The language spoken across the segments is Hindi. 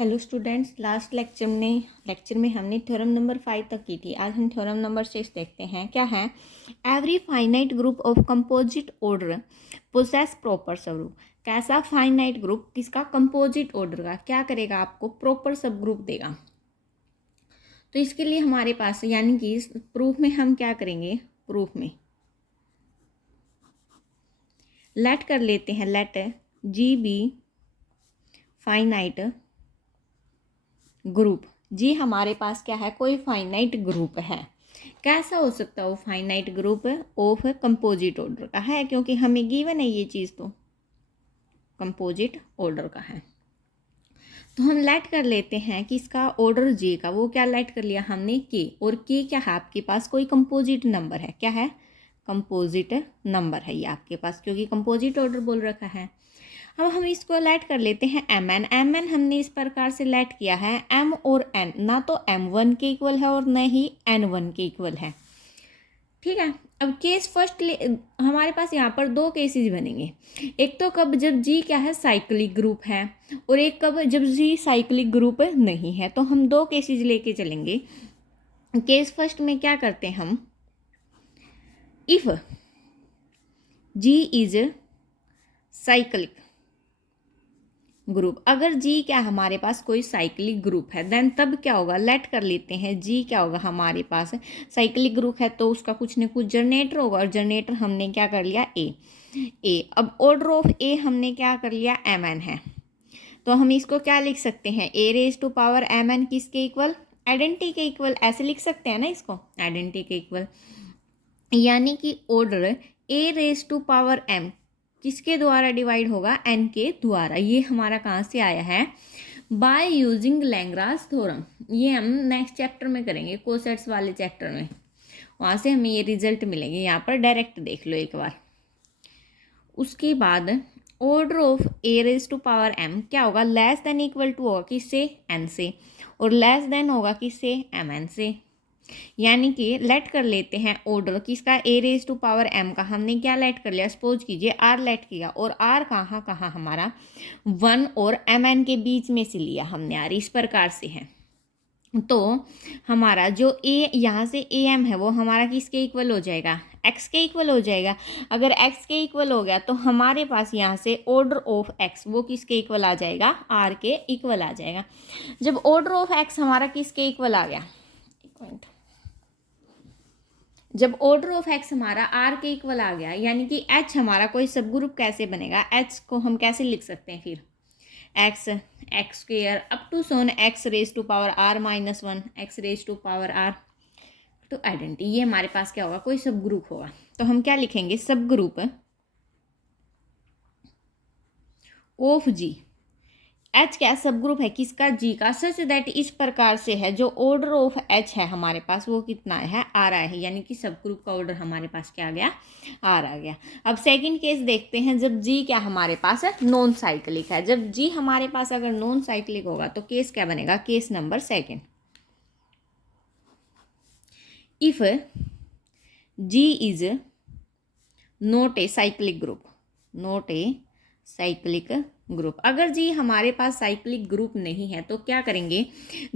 हेलो स्टूडेंट्स, लास्ट लेक्चर में हमने थ्योरम नंबर 5 तक की थी। आज हम थ्योरम नंबर 6 देखते हैं। क्या है? Every finite group of composite order possess proper subgroup. कैसा फाइनाइट ग्रुप? किसका? कंपोजिट ऑर्डर का। क्या करेगा? आपको प्रॉपर सब ग्रुप देगा। तो इसके लिए हमारे पास यानी कि प्रूफ में हम क्या करेंगे? प्रूफ में लेट कर लेते हैं। Let G be finite group. G हमारे पास क्या है? कोई फाइनाइट ग्रुप है। कैसा हो सकता है वो finite group? Of composite order का है, क्योंकि हमें गिवन है ये चीज़ तो कंपोजिट ऑर्डर का है। तो हम लेट कर लेते हैं कि इसका ऑर्डर जे का, वो क्या लेट कर लिया हमने? के। और के क्या है आपके पास? कोई कंपोजिट नंबर है। क्या है? कंपोजिट नंबर है ये आपके पास, क्योंकि कंपोजिट ऑर्डर बोल रखा है। अब हम इसको लेट कर लेते हैं एम एन। एम एन हमने इस प्रकार से लेट किया है, एम और एन ना तो M1 के इक्वल है और न ही N1 के इक्वल है। ठीक है। अब केस फर्स्ट हमारे पास यहाँ पर दो केसेस बनेंगे। एक तो कब जब जी क्या है? साइक्लिक ग्रुप है, और एक कब जब जी साइक्लिक ग्रुप नहीं है। तो हम दो केसेस लेके चलेंगे। केस फर्स्ट में क्या करते हैं हम? If G is cyclic group, अगर जी क्या हमारे पास कोई साइक्लिक ग्रुप है, देन तब क्या होगा? लेट कर लेते हैं जी क्या होगा हमारे पास? साइक्लिक ग्रुप है तो उसका कुछ न कुछ जनरेटर होगा, और जनरेटर हमने क्या कर लिया? ए। अब ऑर्डर ऑफ ए हमने क्या कर लिया? एम एन है। तो हम इसको क्या लिख सकते हैं? A raise to power m n किसके इक्वल? आइडेंटिटी के इक्वल। ऐसे लिख सकते हैं ना इसको, आइडेंटिटी के इक्वल। यानी कि order a raise to power m किसके द्वारा डिवाइड होगा? एन के द्वारा। ये हमारा कहाँ से आया है? By using Lagrange theorem. ये हम नेक्स्ट चैप्टर में करेंगे, कोसेट्स वाले चैप्टर में। वहाँ से हमें ये रिजल्ट मिलेंगे। यहाँ पर डायरेक्ट देख लो एक बार। उसके बाद order of a raise to power m क्या होगा? लेस देन इक्वल टू होगा किससे? एन से, और लेस देन होगा किससे? एम एन से। यानी कि लेट कर लेते हैं ऑर्डर किसका? ए रेज टू पावर एम का। हमने क्या लेट कर लिया? सपोज कीजिए आर लेट किया, और आर कहाँ कहाँ हमारा 1 और एम एन के बीच में से लिया हमने। आर इस प्रकार से है। तो हमारा जो ए यहाँ से ए एम है वो हमारा किसके इक्वल हो जाएगा? एक्स के इक्वल हो जाएगा। अगर एक्स के इक्वल हो गया तो हमारे पास यहाँ से ऑर्डर ऑफ एक्स वो किसके इक्वल आ जाएगा? आर के इक्वल आ जाएगा। जब ऑर्डर ऑफ एक्स हमारा किसके इक्वल आ गया? एक मिनट। जब ऑर्डर ऑफ एक्स हमारा आर के इक्वल आ गया, यानी कि एच हमारा कोई सब ग्रुप कैसे बनेगा? एच को हम कैसे लिख सकते हैं फिर? X square up to so on x raise to power r minus 1 x raise to power r. तो आइडेंटिटी ये हमारे पास क्या होगा? कोई सब ग्रुप होगा। तो हम क्या लिखेंगे? सब ग्रुप ऑफ जी। एच क्या सब ग्रुप है किसका? जी का। सच दैट इस प्रकार से है, जो ऑर्डर ऑफ एच है हमारे पास वो कितना है? आर है। यानी कि सब ग्रुप का ऑर्डर हमारे पास क्या आ गया? आर आ गया। अब सेकंड केस देखते हैं, जब जी क्या हमारे पास है? नॉन साइक्लिक है। जब जी हमारे पास अगर नॉन साइक्लिक होगा तो केस क्या बनेगा? Case number second. If G is not a cyclic group, not a cyclic group. अगर जी हमारे पास साइक्लिक ग्रुप नहीं है तो क्या करेंगे?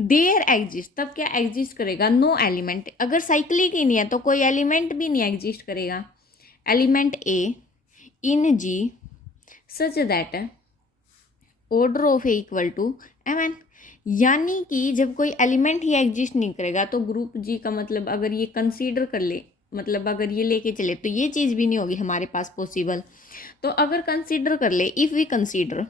देयर एग्जिस्ट, तब क्या एग्जिस्ट करेगा? No element. अगर साइक्लिक ही नहीं है तो कोई एलिमेंट भी नहीं एग्जिस्ट करेगा। Element a in G such that order of a equal to m n. यानी कि जब कोई एलिमेंट ही एग्जिस्ट नहीं करेगा तो ग्रुप जी का मतलब अगर ये कंसीडर कर ले, मतलब अगर ये लेके चले तो ये चीज़ भी नहीं होगी हमारे पास पॉसिबल। तो अगर कंसीडर कर ले, if we consider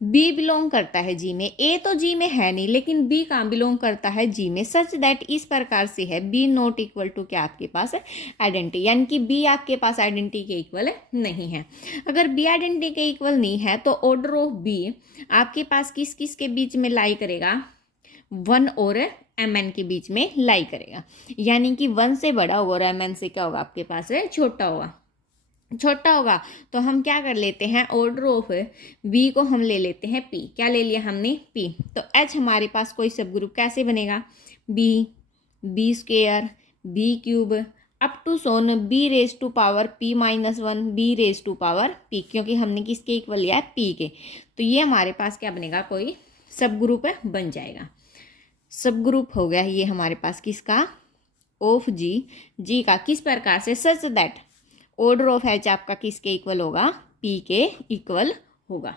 b belong करता है जी में। ए तो जी में है नहीं, लेकिन बी कहाँ बिलोंग करता है? जी में। सच दैट इस प्रकार से है बी नॉट इक्वल टू क्या आपके पास है? आइडेंटिटी। यानी कि बी आपके पास आइडेंटिटी के इक्वल नहीं है। अगर बी आइडेंटिटी के इक्वल नहीं है तो ऑर्डर ऑफ बी आपके पास किस किस के बीच में लाई करेगा? 1 और एम एन के बीच में लाई करेगा। यानी कि 1 से बड़ा होगा और एम एन से क्या होगा आपके पास? छोटा होगा। छोटा होगा तो हम क्या कर लेते हैं? ऑर्डर ऑफ बी को हम ले लेते हैं पी। क्या ले लिया हमने? पी। तो एच हमारे पास कोई सब ग्रुप कैसे बनेगा? B square b cube up to so on b raise to power p minus 1 b raise to power p, क्योंकि हमने किसके इक्वल लिया है, p के। तो ये हमारे पास क्या बनेगा, कोई सब ग्रुप है, बन जाएगा। सब ग्रुप हो गया ये हमारे पास किसका, ऑफ जी का। किस प्रकार से, सच दैट ऑर्डर ऑफ एच आपका किसके इक्वल होगा, पी के इक्वल होगा।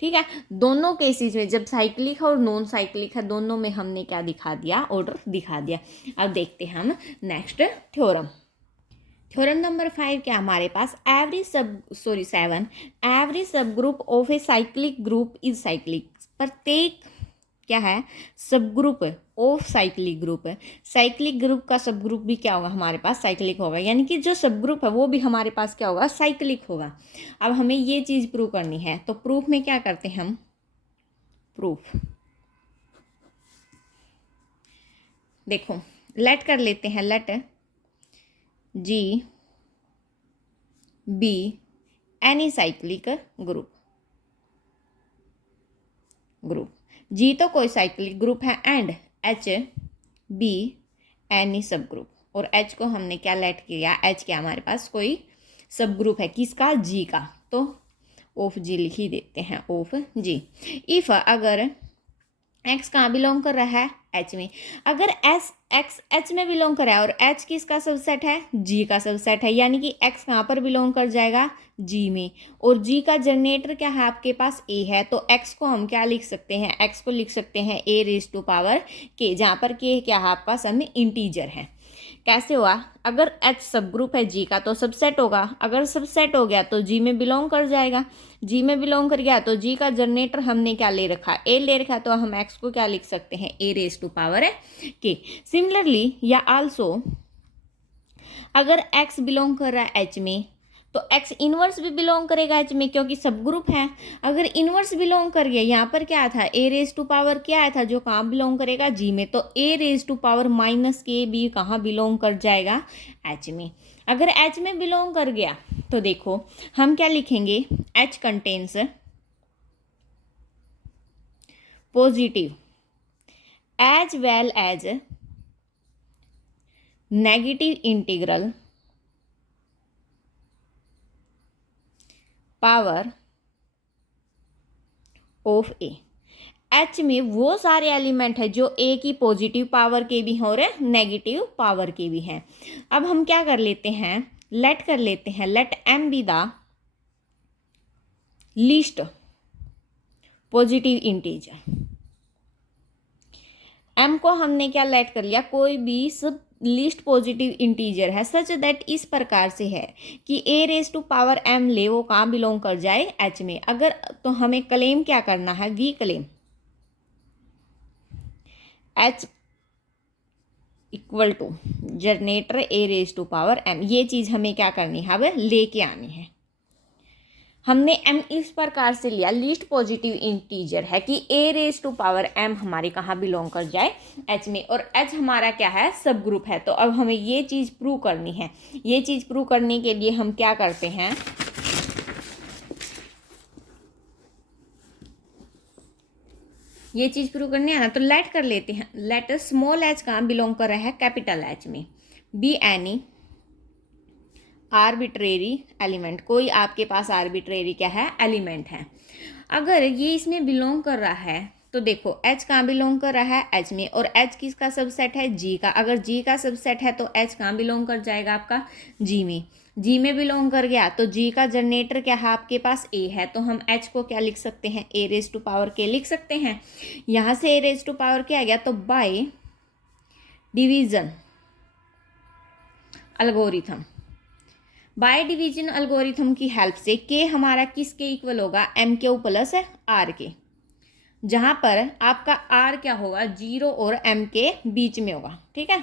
ठीक है, दोनों केसेस में जब साइक्लिक है और नॉन साइक्लिक है, दोनों में हमने क्या दिखा दिया, ऑर्डर दिखा दिया। अब देखते हैं हम नेक्स्ट थ्योरम। थ्योरम नंबर 5 क्या हमारे पास, एवरी 7 एवरी सब group of A cyclic group is cyclic. प्रत्येक क्या है, सब ग्रुप ऑफ साइक्लिक ग्रुप है। साइक्लिक ग्रुप का सब ग्रुप भी क्या होगा हमारे पास, साइक्लिक होगा, यानी कि जो सब ग्रुप है वो भी हमारे पास क्या होगा, साइक्लिक होगा। अब हमें ये चीज़ प्रूव करनी है, तो प्रूफ में क्या करते हैं हम, प्रूफ देखो लेट कर लेते हैं, let G be any cyclic group G तो कोई साइक्लिक ग्रुप है, and H be any subgroup, और एच को हमने क्या लेट किया, एच क्या हमारे पास कोई सब ग्रुप है, किसका, जी का। तो ऑफ जी लिख ही देते हैं, ऑफ जी। इफ अगर एक्स कहाँ बिलोंग कर रहा है, एच में। अगर एक्स एच में बिलोंग कर रहा है और एच किसका सबसेट है, जी का सबसेट है, यानी कि एक्स कहाँ पर बिलोंग कर जाएगा, जी में। और जी का जनरेटर क्या है आपके पास, ए है। तो एक्स को हम क्या लिख सकते हैं, एक्स को लिख सकते हैं a raise to power k, जहाँ पर के क्या है आपका समय इंटीजर है। कैसे हुआ, अगर एच सब ग्रुप है जी का तो सबसेट होगा, अगर सबसेट हो गया तो जी में बिलोंग कर जाएगा, जी में बिलोंग कर गया तो जी का जनरेटर हमने क्या ले रखा, ए ले रखा, तो हम एक्स को क्या लिख सकते हैं, ए रेज टू पावर के। सिमिलरली या आल्सो अगर एक्स बिलोंग कर रहा है एच में, तो एक्स इनवर्स भी बिलोंग करेगा एच में, क्योंकि सब ग्रुप है। अगर इनवर्स बिलोंग कर गया, यहाँ पर क्या था, ए रेज टू पावर क्या आया था, जो कहाँ बिलोंग करेगा, जी में। तो ए रेज टू पावर माइनस के भी कहाँ बिलोंग कर जाएगा, एच में। अगर एच में बिलोंग कर गया तो देखो हम क्या लिखेंगे, H contains positive as well as negative integral power of a. H में वो सारे एलिमेंट है जो ए की पॉजिटिव पावर के भी हैं और नेगेटिव पावर के भी हैं। अब हम क्या कर लेते हैं, लेट कर लेते हैं, let m be the least positive integer. M को हमने क्या लेट कर लिया, कोई भी सब लीस्ट पॉजिटिव इंटीजर है, सच दैट इस प्रकार से है कि ए रेज टू पावर एम ले, वो कहाँ बिलोंग कर जाए, एच में। अगर तो हमें क्लेम क्या करना है, we claim H equal to generator a raise to power m. ये चीज़ हमें क्या करनी है, अब लेके आनी है। हमने एम इस प्रकार से लिया, लीस्ट पॉजिटिव इंटीजर है कि ए रेज टू पावर एम हमारे कहाँ बिलोंग कर जाए, एच में, और एच हमारा क्या है, सब ग्रुप है। तो अब हमें ये चीज़ प्रूव करनी है। ये चीज़ प्रूव करने के लिए हम क्या करते हैं, ये चीज़ प्रूव करनी है ना, तो लेट कर लेते हैं। लेट स्मॉल एच कहाँ बिलोंग कर रहा है, कैपिटल एच में। बी एनी आर्बिट्रेरी एलिमेंट, कोई आपके पास आर्बिट्रेरी क्या है, एलिमेंट है। अगर ये इसमें बिलोंग कर रहा है तो देखो H कहाँ बिलोंग कर रहा है, H में, और H किसका सबसेट है, G का। अगर G का सबसेट है तो H कहाँ बिलोंग कर जाएगा आपका, G में। G में बिलोंग कर गया तो G का जनरेटर क्या है आपके पास, A है। तो हम H को क्या लिख सकते हैं, A रेज टू पावर के लिख सकते हैं। यहाँ से A रेज टू पावर क्या आ गया, तो by division algorithm, by division algorithm की हेल्प से के हमारा किसके इक्वल होगा, एम क्यू प्लस आर के, जहां पर आपका आर क्या होगा, 0 और एम के बीच में होगा। ठीक है,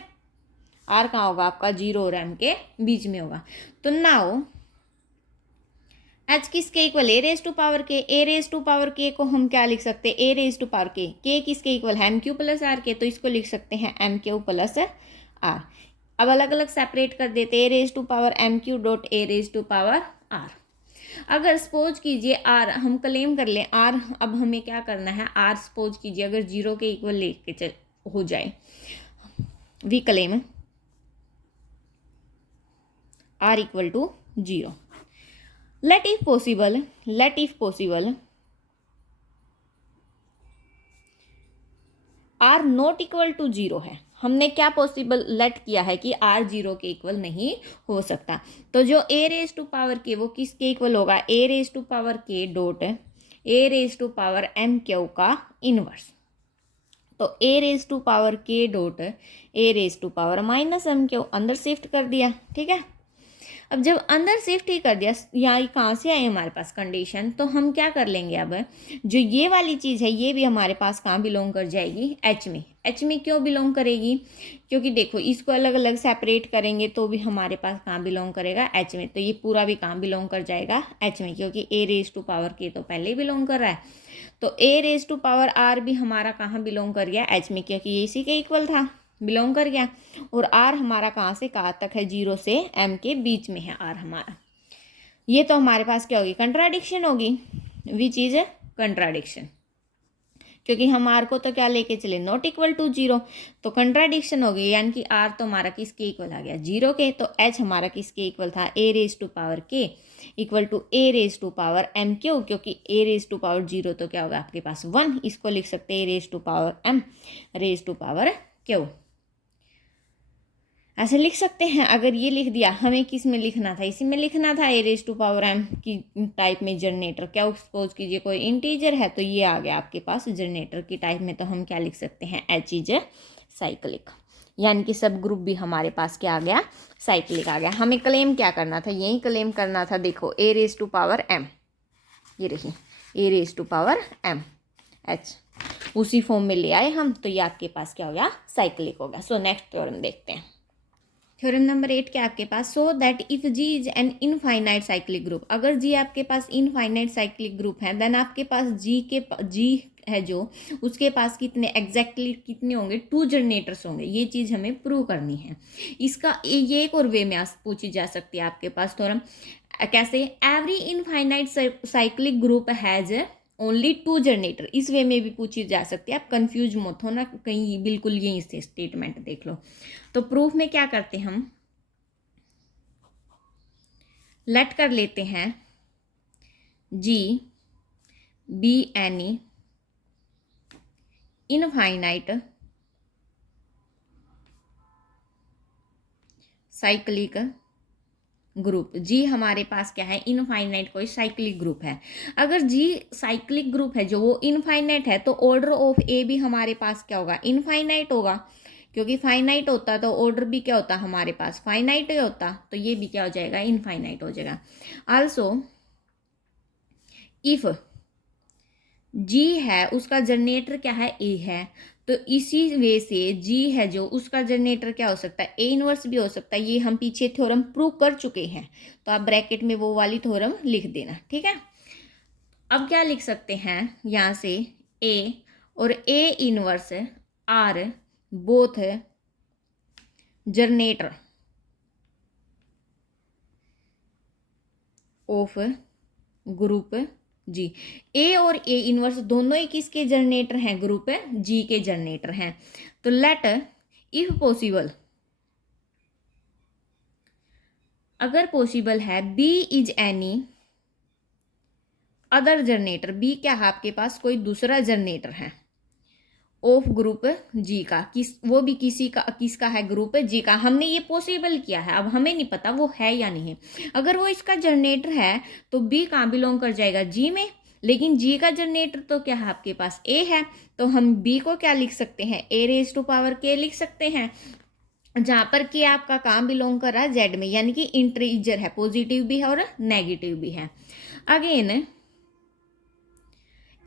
आर कहाँ होगा आपका, 0 और एम के बीच में होगा। तो नाउ एच किसके equal, a raise to power k. A raise to power के को हम क्या लिख सकते हैं, ए रेज टू पावर के किसके इक्वल है, एम क्यू प्लस आर के। तो इसको लिख सकते हैं एम क्यू प्लस आर। अब अलग अलग सेपरेट कर देते, a raise to power m q dot a raise to power r. अगर सपोज कीजिए आर हम क्लेम कर लें, आर अब हमें क्या करना है, आर सपोज कीजिए अगर 0 के इक्वल लेके हो जाए, we claim r equal to 0। Let if possible r not equal to 0 है। हमने क्या पॉसिबल लेट किया है कि r 0 के इक्वल नहीं हो सकता। तो जो a raise to power k वो किसके इक्वल होगा, a raise to power k dot a raise to power m q का इनवर्स। तो a raise to power k dot a raise to power minus m q अंदर शिफ्ट कर दिया, ठीक है। अब जब अंदर शिफ्ट ही कर दिया, यहाँ कहाँ से आई हमारे पास कंडीशन, तो हम क्या कर लेंगे, अब जो ये वाली चीज़ है ये भी हमारे पास कहाँ बिलोंग कर जाएगी, एच में। एच में क्यों बिलोंग करेगी, क्योंकि देखो इसको अलग अलग सेपरेट करेंगे तो भी हमारे पास कहाँ बिलोंग करेगा, एच में। तो ये पूरा भी कहाँ बिलोंग कर जाएगा, एच में, क्योंकि ए रेज टू पावर के तो पहले ही बिलोंग कर रहा है। तो ए रेज टू पावर आर भी हमारा कहाँ बिलोंग कर गया, एच में, क्योंकि ये इसी के इक्वल था, बिलोंग कर गया। और आर हमारा कहाँ से कहाँ तक है, 0 से m के बीच में है आर हमारा। ये तो हमारे पास क्या होगी, कंट्राडिक्शन होगी, विच इज कंट्राडिक्शन, क्योंकि हम आर को तो क्या लेके चले, नॉट इक्वल टू 0, तो कंट्राडिक्शन होगी। यानी कि आर तो हमारा किसके इक्वल आ गया, 0 के। तो एच हमारा किसके इक्वल था, ए रेज टू पावर के equal to a raise to power m q, क्योंकि ए रेज टू पावर 0 तो क्या होगा आपके पास 1, इसको लिख सकते हैं a raise to power m raise to power q, ऐसे लिख सकते हैं। अगर ये लिख दिया, हमें किस में लिखना था, इसी में लिखना था, a raise to power m की टाइप में जनरेटर। क्या सपोज कीजिए कोई इंटीजर है तो ये आ गया आपके पास जनरेटर की टाइप में, तो हम क्या लिख सकते हैं, एच इज साइक्लिक, यानी कि सब ग्रुप भी हमारे पास क्या आ गया, साइक्लिक आ गया। हमें क्लेम क्या करना था, यही क्लेम करना था, देखो a raise to power m, ये रही a raise to power m H, उसी फॉर्म में ले आए हम, तो ये आपके पास क्या हो गया, साइक्लिक हो गया। सो नेक्स्ट थ्योरम देखते हैं। थ्योरम नंबर 8 क्या आपके पास, so that if G is an infinite cyclic group, अगर जी आपके पास इनफाइनाइट साइक्लिक ग्रुप है, देन आपके पास जी है जो, उसके पास कितने एग्जैक्टली कितने होंगे, 2 जनरेटर्स होंगे। ये चीज़ हमें प्रूव करनी है। इसका ये एक और वे में पूछी जा सकती है आपके पास थ्योरम, कैसे, every infinite cyclic group has only 2 generator, इस वे में भी पूछी जा सकती है। आप कंफ्यूज मत हो ना कहीं, बिल्कुल यही से स्टेटमेंट देख लो। तो प्रूफ में क्या करते हैं हम, लेट कर लेते हैं G be any infinite cyclic group. G हमारे पास क्या है, इनफाइनाइट कोई साइक्लिक ग्रुप है। अगर जी साइक्लिक ग्रुप है जो वो इनफाइनाइट है, तो ऑर्डर ऑफ ए भी हमारे पास क्या होगा, इनफाइनाइट होगा, क्योंकि फाइनाइट होता तो ऑर्डर भी क्या होता हमारे पास, फाइनाइट ही होता, तो ये भी क्या हो जाएगा, इनफाइनाइट हो जाएगा। आल्सो इफ जी है उसका जनरेटर क्या है, ए है, तो इसी वे से जी है जो, उसका जनरेटर क्या हो सकता है, ए इनवर्स भी हो सकता है। ये हम पीछे थ्योरम प्रूव कर चुके हैं, तो आप ब्रैकेट में वो वाली थ्योरम लिख देना, ठीक है। अब क्या लिख सकते हैं यहाँ से, ए और a inverse are both generator of group G. A और ए इनवर्स दोनों ही किसके जनरेटर हैं, ग्रुप जी के जनरेटर हैं। तो लेट इफ पॉसिबल, अगर पॉसिबल है, b is any other generator, b क्या है आपके पास, कोई दूसरा जनरेटर है, ऑफ ग्रुप जी का, वो भी किसका है, ग्रुप जी का। हमने ये पॉसिबल किया है, अब हमें नहीं पता वो है या नहीं है। अगर वो इसका जनरेटर है तो बी कहाँ बिलोंग कर जाएगा, जी में, लेकिन जी का जनरेटर तो क्या है आपके पास, ए है, तो हम बी को क्या लिख सकते हैं, ए रेज टू पावर के लिख सकते हैं, जहां पर कि आपका काम बिलोंग कर रहा है जेड में, यानी कि इंटीजर है, पॉजिटिव भी है और नेगेटिव भी है। अगेन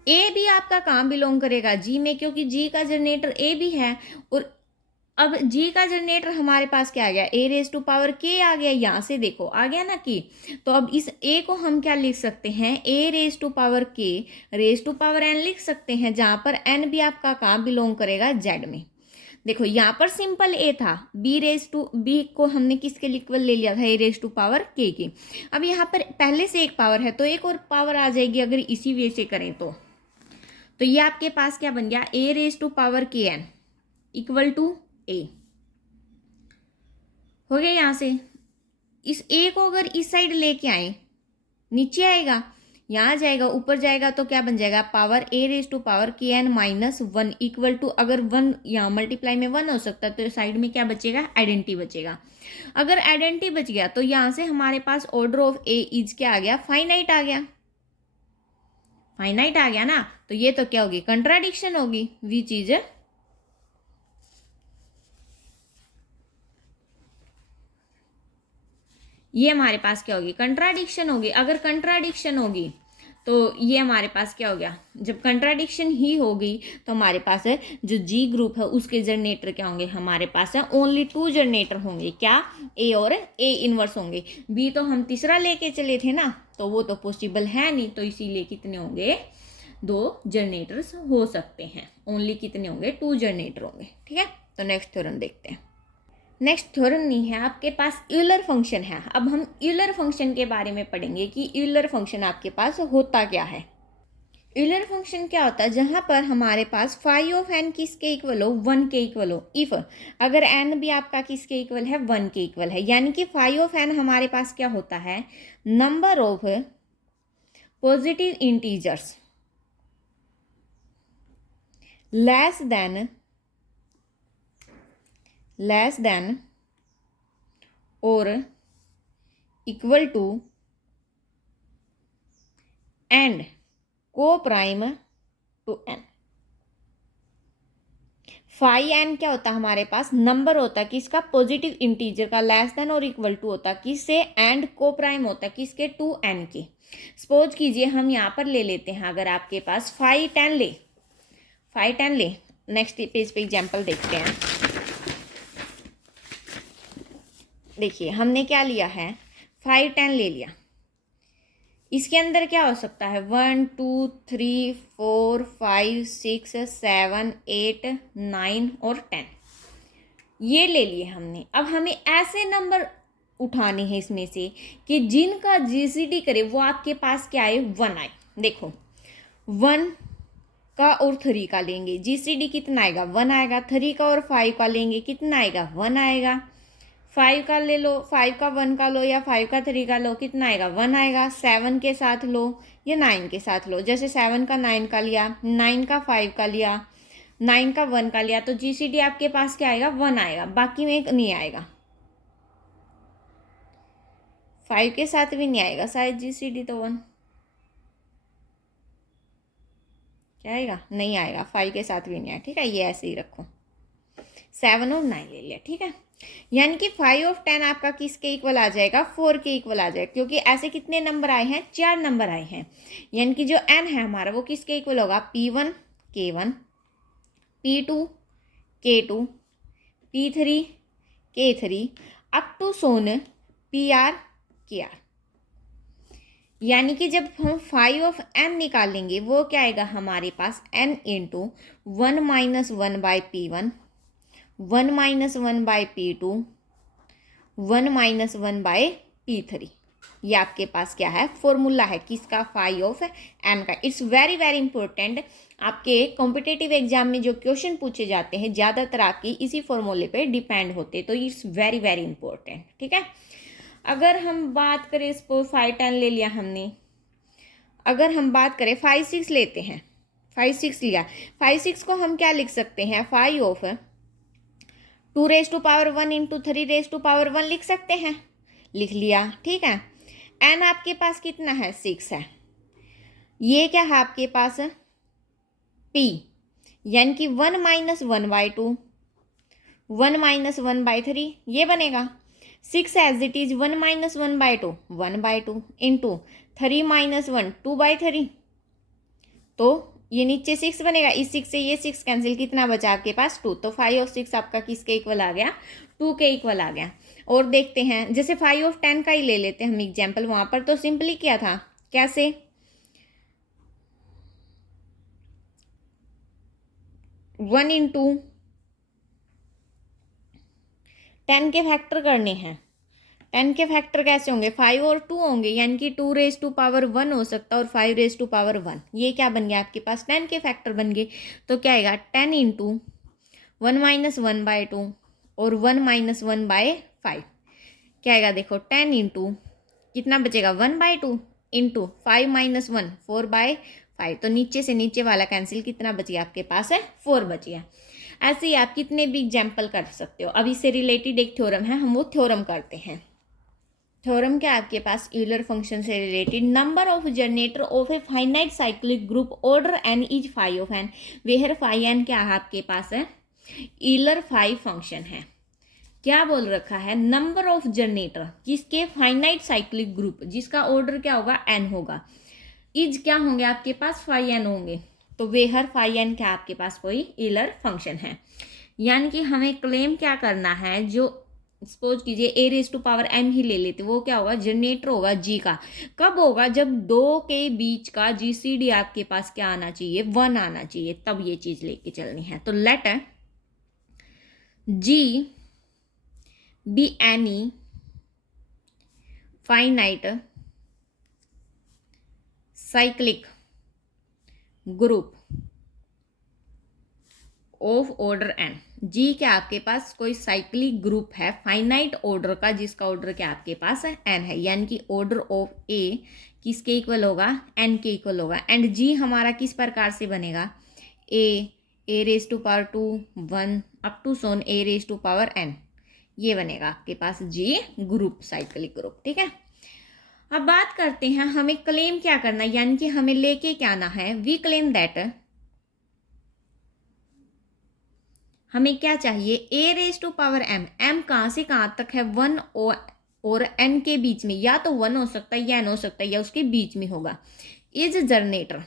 ए भी आपका काम बिलोंग करेगा जी में, क्योंकि जी का जनरेटर ए भी है। और अब जी का जनरेटर हमारे पास क्या आ गया, ए रेज टू पावर के आ गया, यहां से देखो आ गया ना कि, तो अब इस ए को हम क्या लिख सकते हैं, ए रेज टू पावर के रेज टू पावर एन लिख सकते हैं, जहां पर एन भी आपका काम बिलोंग करेगा जेड में। देखो यहाँ पर सिंपल ए था, बी को हमने किसके इक्वल ले लिया था, ए रेज टू पावर के की। अब यहाँ पर पहले से एक पावर है तो एक और पावर आ जाएगी, अगर इसी वे से करें तो ये आपके पास क्या बन गया, ए रेज टू पावर के एन इक्वल टू ए हो गया। यहाँ से इस ए को अगर इस साइड लेके आए, नीचे आएगा, यहाँ जाएगा, ऊपर जाएगा, तो क्या बन जाएगा, power a raise to power के n minus one equal to, अगर वन यहाँ मल्टीप्लाई में वन हो सकता है तो साइड में क्या बचेगा, आइडेंटिटी बचेगा। अगर आइडेंटिटी बच गया तो यहाँ से हमारे पास ऑर्डर ऑफ ए इज क्या आ गया, फाइनाइट आ गया, फाइनाइट आ गया ना। तो ये तो क्या होगी, कंट्राडिक्शन होगी, विच इज ये हमारे पास क्या होगी, कंट्राडिक्शन होगी। अगर कंट्राडिक्शन होगी तो ये हमारे पास क्या हो गया, जब कंट्राडिक्शन ही होगी तो हमारे पास है जो जी ग्रुप है उसके जनरेटर क्या होंगे, हमारे पास है ओनली 2 जनरेटर होंगे, क्या, ए और ए इनवर्स होंगे। बी तो हम तीसरा लेके चले थे ना, तो वो तो पॉसिबल है नहीं, तो इसीलिए कितने होंगे, 2 जनरेटर्स हो सकते हैं, ओनली कितने होंगे, 2 जनरेटर होंगे। ठीक है, तो नेक्स्ट थ्योरम देखते हैं। नेक्स्ट थ्योरम नहीं है, आपके पास यूलर फंक्शन है। अब हम यूलर फंक्शन के बारे में पढ़ेंगे कि यूलर फंक्शन आपके पास होता क्या है। यूलर फंक्शन क्या होता है, जहां पर हमारे पास फाई ऑफ एन किसके इक्वल हो, 1 के इक्वल हो, इफ अगर एन भी आपका किसके इक्वल है, 1 के इक्वल है, यानी कि फाई ऑफ एन हमारे पास क्या होता है, number of positive integers less than और equal to and coprime to n. Phi n क्या होता है हमारे पास, नंबर होता है किसका, पॉजिटिव इंटीजर का, लेस देन और इक्वल टू होता है किससे, एंड को प्राइम होता है किसके, 2n के। सपोज कीजिए हम यहाँ पर ले लेते हैं, अगर आपके पास 5 10 ले, नेक्स्ट पेज पे एग्जाम्पल देखते हैं। देखिए हमने क्या लिया है, 5 10 ले लिया, इसके अंदर क्या हो सकता है, 1 2 3 4 5 6 7 8 9 और 10, ये ले लिए हमने। अब हमें ऐसे नंबर उठाने हैं इसमें से कि जिनका जीसीडी करे वो आपके पास क्या आए, 1 आए। देखो 1 का और 3 का लेंगे, जीसीडी कितना आएगा, 1 आएगा। 3 का और 5 का लेंगे, कितना आएगा, 1 आएगा। 5 का ले लो, 5 का 1 का लो या 5 का 3 का लो, कितना आएगा, 1 आएगा। 7 के साथ लो या 9 के साथ लो, जैसे 7 का 9 का लिया, 9 का 5 का लिया, 9 का 1 का लिया, तो जीसीडी आपके पास क्या आएगा, 1 आएगा, बाकी में नहीं आएगा। 5 के साथ भी नहीं आएगा शायद जीसीडी, तो 1 क्या आएगा, नहीं आएगा, 5 के साथ भी नहीं आएगा। ठीक है, ये ऐसे ही रखो, 7 और 9 ले लिया। ठीक है, यानी कि 5 ऑफ 10 आपका किसके इक्वल आ जाएगा, 4 के इक्वल आ जाएगा, क्योंकि ऐसे कितने नंबर आए हैं, 4 नंबर आए हैं। यानी कि जो n है हमारा वो किसके इक्वल होगा, P1 K1, P2 K2, P3 K3 up to सोन PR KR। यानी कि जब हम 5 ऑफ n निकालेंगे वो क्या आएगा हमारे पास, n into 1 minus 1 by P1, 1 minus 1 by P2, 1 minus 1 by P3। ये आपके पास क्या है, फॉर्मूला है किसका, 5 ऑफ n का। इट्स वेरी वेरी इंपॉर्टेंट, आपके कॉम्पिटेटिव एग्जाम में जो क्वेश्चन पूछे जाते हैं ज़्यादातर आपकी इसी फॉर्मूले पे डिपेंड होते हैं, तो इट्स वेरी वेरी इंपॉर्टेंट। ठीक है, अगर हम बात करें, सपोज 5 10 ले लिया हमने, अगर हम बात करें 5 6 लेते हैं, 5 6 लिया, 5 6 को हम क्या लिख सकते हैं, 5 of 2 raise to power 1 into 3 raise to power 1 लिख सकते हैं, लिख लिया। ठीक है, एन आपके पास कितना है, 6 है। ये क्या है आपके पास, पी, यानी कि 1 माइनस 1 बाई 2, 1 माइनस 1 बाई 3, ये बनेगा। 6 as it is, 1 minus 1 by 2 1 by 2 into 3 minus 1 2 by 3, तो ये नीचे 6 बनेगा, इस 6 से ये 6 कैंसिल, कितना बचा आपके पास, 2। तो 5 ऑफ 6 आपका किसके इक्वल आ गया, 2 के इक्वल आ गया। और देखते हैं, जैसे 5 ऑफ 10 का ही ले लेते हैं हम एग्जाम्पल, वहाँ पर तो सिंपली क्या था, कैसे, 1 इंटू 10 के फैक्टर करने हैं। 10 के फैक्टर कैसे होंगे, 5 और 2 होंगे, यानी कि 2 रेज टू पावर 1 हो सकता है और 5 रेज टू पावर 1, ये क्या बन गया आपके पास, 10 के फैक्टर बन गए। तो क्या आएगा, 10 इंटू 1 माइनस 1 बाई 2 और 1 माइनस 1 बाय 5, क्या आएगा देखो 10 इंटू कितना बचेगा 1/2 इंटू 5 माइनस 1 4/5। तो नीचे से नीचे वाला कैंसिल, कितना बच गया आपके पास है 4 बच गया। ऐसे ही आप कितने भी एग्जाम्पल कर सकते हो। अब इससे रिलेटेड एक थ्योरम है, हम वो थ्योरम करते हैं। थ्योरम क्या आपके पास, यूलर फंक्शन से related, number of generator of a finite cyclic group order n is phi of n, where phi n क्या है आपके पास है यूलर फाई फंक्शन है। क्या बोल रखा है, नंबर ऑफ जनरेटर किसके फाइनाइट साइक्लिक ग्रुप जिसका ऑर्डर क्या होगा एन होगा, इज क्या होंगे आपके पास फाई एन होंगे। तो वेहर फाई एन क्या आपके पास कोई यूलर फंक्शन है। यानी कि हमें क्लेम क्या करना है, जो सपोज कीजिए ए रेज टू पावर एम ही ले लेते, वो क्या होगा जनरेटर होगा जी का। कब होगा, जब दो के बीच का जीसीडी आपके पास क्या आना चाहिए 1 आना चाहिए, तब ये चीज लेके चलनी है। तो let G be any finite cyclic group of order n. G क्या आपके पास कोई साइक्लिक ग्रुप है फाइनाइट ऑर्डर का, जिसका ऑर्डर क्या आपके पास है एन है, यानी कि ऑर्डर ऑफ ए किसके इक्वल होगा एन के इक्वल होगा। एंड जी हमारा किस प्रकार से बनेगा, a raise to power 2 1 up to so on a raise to power n, ये बनेगा आपके पास जी ग्रुप साइक्लिक ग्रुप। ठीक है, अब बात करते हैं हमें क्लेम क्या करना है, यानी कि हमें लेके क्या आना है। वी क्लेम दैट हमें क्या चाहिए, a raise to power m, m कहाँ से कहाँ तक है 1 और एन के बीच में, या तो 1 हो सकता है या एन हो सकता है या उसके बीच में होगा। इज जनरेटर,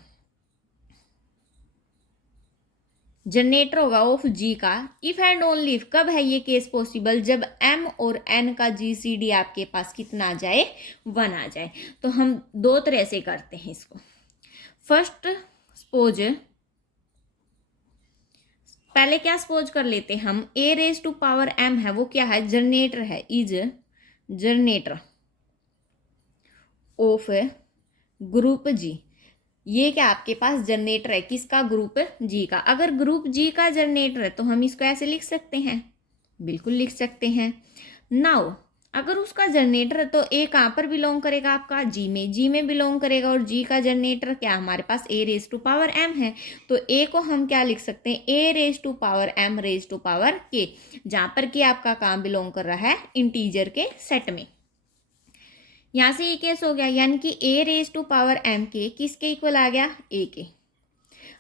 जनरेटर होगा ऑफ जी का। इफ एंड ओनली इफ, कब है ये केस पॉसिबल, जब एम और एन का जीसीडी आपके पास कितना आ जाए 1 आ जाए। तो हम दो तरह से करते हैं इसको। फर्स्ट सपोज, पहले क्या सपोज कर लेते हैं हम, ए रेज टू पावर एम है वो क्या है जनरेटर है, इज जनरेटर ऑफ ग्रुप जी। ये क्या आपके पास जनरेटर है किसका, ग्रुप जी का। अगर ग्रुप जी का जनरेटर है तो हम इसको ऐसे लिख सकते हैं, बिल्कुल लिख सकते हैं। नाउ अगर उसका जनरेटर है तो ए कहाँ पर बिलोंग करेगा आपका जी में बिलोंग करेगा, और जी का जनरेटर क्या हमारे पास a raise to power m है। तो ए को हम क्या लिख सकते हैं, a raise to power m raise to power k, जहाँ पर के आपका कहाँ बिलोंग कर रहा है इंटीजर के सेट में। यहाँ से ये केस हो गया, यानी कि ए रेज टू पावर एम के किसके इक्वल आ गया ए के।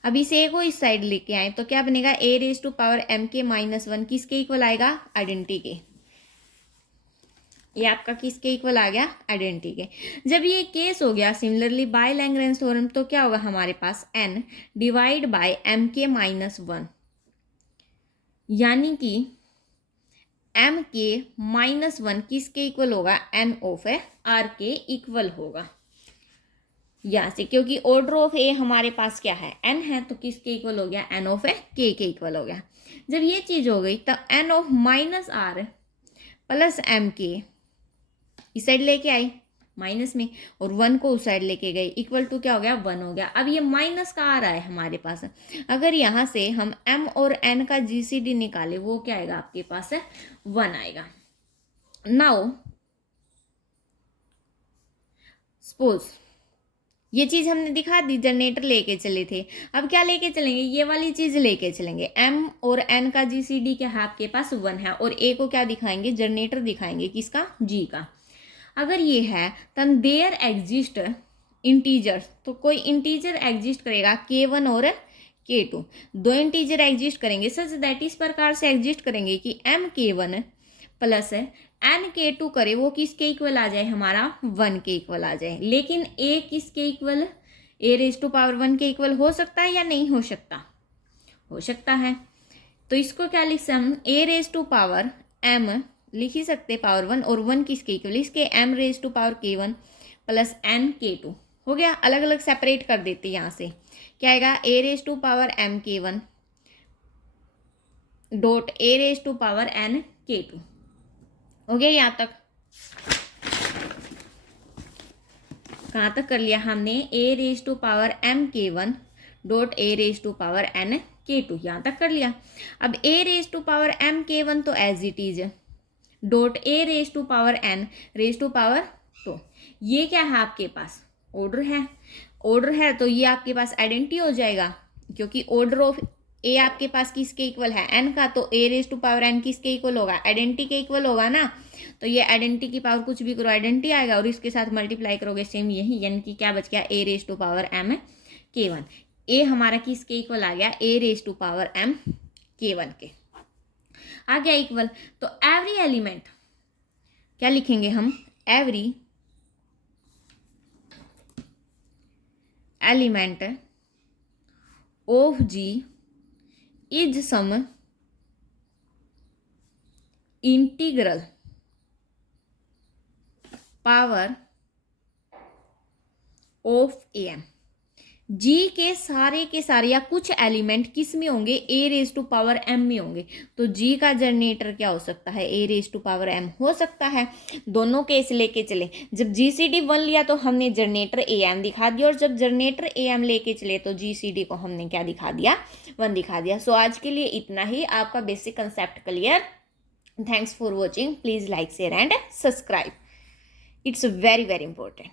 अब इस ए को इस साइड लेके आए तो क्या बनेगा, a raise to power M के -1 किसके इक्वल आएगा आइडेंटिटी के। ये आपका किसके इक्वल आ गया आइडेंटिटी के। जब ये केस हो गया सिमिलरली बाय लैग्रेंज थ्योरम, तो क्या होगा हमारे पास n डिवाइड बाय एम के -1, यानी कि m के -1 किसके इक्वल होगा n ऑफ r के इक्वल होगा। यहाँ से क्योंकि ऑर्डर ऑफ ए हमारे पास क्या है n है, तो किसके इक्वल हो गया n ऑफ k के इक्वल हो गया। जब ये चीज हो गई तब n of -r plus m के इस साइड लेके आई माइनस में, और 1 को उस साइड लेके गए, इक्वल टू क्या हो गया 1 हो गया। अब ये माइनस का आ रहा है हमारे पास, अगर यहाँ से हम m और n का जीसीडी निकाले वो क्या आएगा आपके पास है 1 आएगा। नाउ सपोज ये चीज हमने दिखा दी, जनरेटर लेके चले थे, अब क्या लेके चलेंगे, ये वाली चीज लेके चलेंगे। m और n का जीसीडी क्या है आपके पास 1 है, और a को क्या दिखाएंगे जनरेटर दिखाएंगे किसका g का। अगर ये है तन देयर एग्जिस्ट इंटीजर, तो कोई इंटीजर एग्जिस्ट करेगा k1 और k2, दो इंटीजर एग्जिस्ट करेंगे सच दैट इस प्रकार से एग्जिस्ट करेंगे कि m k1 plus n k2 करे वो किसके इक्वल आ जाए हमारा 1 के इक्वल आ जाए। लेकिन a किसके equal, a raise to power 1 के इक्वल हो सकता है या नहीं हो सकता, हो सकता है। तो इसको क्या लिख सकते हम, a raise to power m लिख ही सकते पावर 1, और 1 किसके इक्वल, इसके m raise to power k1 plus n k2 हो गया। अलग अलग सेपरेट कर देते यहाँ से, क्या आएगा a raise to power m k1 dot a raise to power n k2 हो गया। यहाँ तक कहाँ तक कर लिया हमने, a raise to power m k1 dot a raise to power n k2 यहाँ तक कर लिया। अब a raise to power m k1 तो as it is dot a raise to power n raise to power, तो ये क्या है आपके पास ऑर्डर है, ऑर्डर है तो ये आपके पास आइडेंटिटी हो जाएगा, क्योंकि ऑर्डर ऑफ ए आपके पास किसके इक्वल है, एन का, तो ए रेज टू पावर एन किसके इक्वल होगा, आइडेंटिटी के इक्वल होगा ना। तो ये आइडेंटिटी की पावर कुछ भी करो आइडेंटिटी आएगा, और इसके साथ मल्टीप्लाई करोगे सेम यही, यानी कि क्या बच गया a raise to power m K1। A हमारा किसके इक्वल आ गया, a raise to power m K1 के आ गया इक्वल। तो एवरी एलिमेंट क्या लिखेंगे हम, every element of G is some integral power of M. G के सारे या कुछ एलिमेंट किस में होंगे, A raise to power M में होंगे। तो जी का जनरेटर क्या हो सकता है, ए रेज टू पावर एम हो सकता है। दोनों केस लेके चले, जब GCD 1 लिया तो हमने जनरेटर ए एम दिखा दिया, और जब जनरेटर ए एम लेके चले तो GCD को हमने क्या दिखा दिया, 1 दिखा दिया। सो आज के लिए इतना ही, आपका basic concept clear. Thanks for watching, please like share and subscribe, it's very very important.